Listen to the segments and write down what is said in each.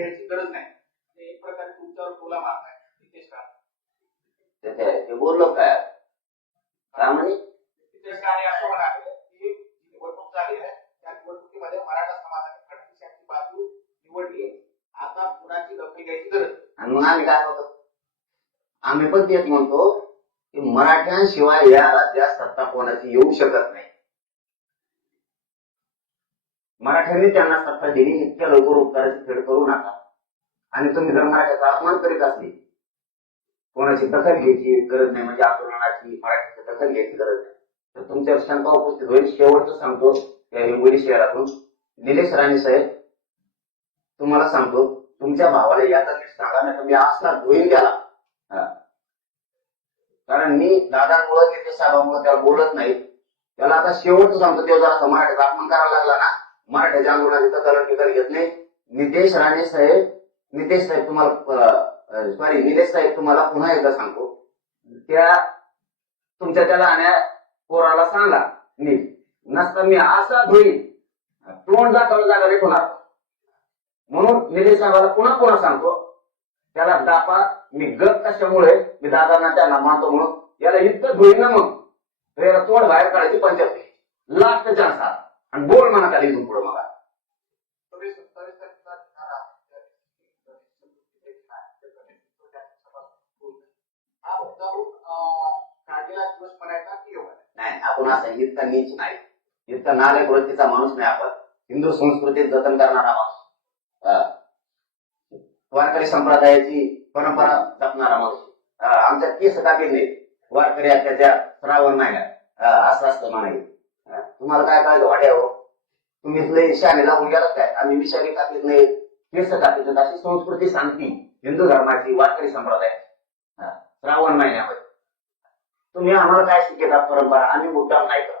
घ्यायची गरज नाही. म्हणजे एक प्रकारे तुमच्यावर टोला मारत आहे नितेश राणे ते बोललो काय प्रामाणिक नितेश राणे असं म्हणाले की निवडणूक झाली आहे त्या निवडणुकीमध्ये मराठा समाजाने फडणवीसांची बाजू निवडली आता कुणाची दखल घ्यायची गरज आणि मग आम्ही काय होतो आम्ही पण तेच म्हणतो की मराठ्यांशिवाय या राज्यात सत्ता कोणाची येऊ शकत नाही. मराठ्यांनी त्यांना सत्ता दिली इतक्या लवकर उपकाराची फेड करू नका. आणि तुम्ही जर मराठ्याचा अपमान करीत असले कोणाची दखल घ्यायची गरज नाही म्हणजे आंदोलनाची मराठ्याची दखल घ्यायची गरज नाही. तर तुमच्यावर शंका उपस्थित होईल. शेवटचं सांगतो या हिंगोली शहरातून निलेश राणे साहेब तुम्हाला सांगतो तुमच्या भावाला याचा नीट सांगा नाही तुम्ही मी असला धुईन गेला कारण मी दादांमुळे नितेश साहेबांमुळे त्याला बोलत नाही. त्याला आता शेवटचं सांगतो तेव्हा जरा मराठ्याचा अपमान करायला लागला ना मराठ्याच्या आंदोलनाची तक्रार टिकल घेत नाही. नितेश राणे साहेब नितेश साहेब तुम्हाला सॉरी निलेश साहेब तुम्हाला पुन्हा एकदा सांगतो. त्या तुमच्या त्या लहान्या पोराला सांगा. नीट नसता मी असा धुईन तोंड दाखवलं जागा नाही होणार म्हणून निलेश साहेबाला पुन्हा पुन्हा सांगतो. त्याला दापा मी गप कशामुळे मी दादांना त्यांना मानतो म्हणून याला इतकं धुईन ना मग याला तोंड बाहेर काढायची पंचायत लास्ट चान्स हा. आणि बोल म्हणा त्याला इथून पुढे मला नाही आपण असं इतका नीच नाही. इतका वृत्तीचा माणूस नाही आपण. हिंदू संस्कृतीत जतन करणारा माणूस. अं, वारकरी संप्रदायाची परंपरा जपणारा माणूस. आमच्या केस कापीत नाही वारकरी त्याच्या श्रावण महिन्यात असं असतं म्हणाले तुम्हाला काय कळलं वाट्या हो तुम्ही लय शाने लागून गेलात काय? आम्ही विषारी कापीत नाही. केस कापीत नाही. अशी संस्कृती सांगती. हिंदू धर्माची वारकरी संप्रदायाची श्रावण महिन्यामध्ये. तुम्ही आम्हाला काय शिकवतात परंपरा आम्ही मुद्दाम नाही करत.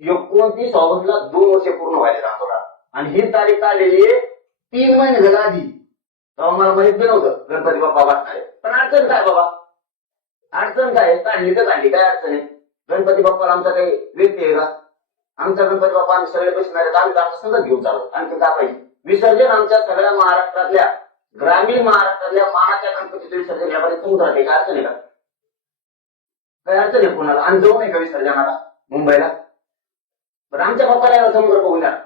एकोणतीस ऑगस्टला दोन वर्ष पूर्ण व्हायला जातो आणि ही तारीख आलेली आहे तीन महिने झाला आधी. तेव्हा मला माहीत नव्हतं. गणपती बाप्पा बसणार पण अडचण काय बाबा? अडचण काय? आहे? काढली तर काढली काय अडचण आहे? गणपती बाप्पाला आमचा काही व्यक्ती आहे का? आमचा गणपती बाप्पा आम्ही सगळे बसणार तर आम्ही आमचा संघ घेऊन चालू आणखी का पाहिजे? विसर्जन आमच्या सगळ्या महाराष्ट्रातल्या ग्रामीण महाराष्ट्रातल्या मानाच्या गणपतीचं विसर्जन यामध्ये समुद्रात आहे. काय अडचण आहे का? काही अडचण आहे कोणाला? आणि जाऊ नये का विसर्जनाला? मुंबईला? पण आमच्या बाप्पाला याला समोर बघून द्या.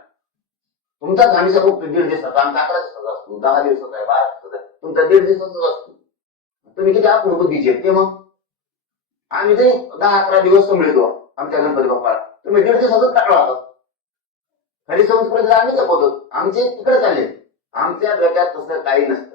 तुमचा आम्ही खूप दीड दिवसाचा आमचा अकरा दिवसाचा असतो. दहा दिवसाचा आहे बारा दिवसाचा आहे. तुमचा दीड दिवसाचाच असतो. तुम्ही किती आपण बुद्धीचे ते मग? आम्ही ते दहा अकरा दिवस संभळतो आमच्या गणपती बाप्पाला. तुम्ही दीड दिवसातच टाकला होता. खरी आम्ही जपवतो आमचे तिकडे चालले. आमच्या गटात तसं काही नसतं.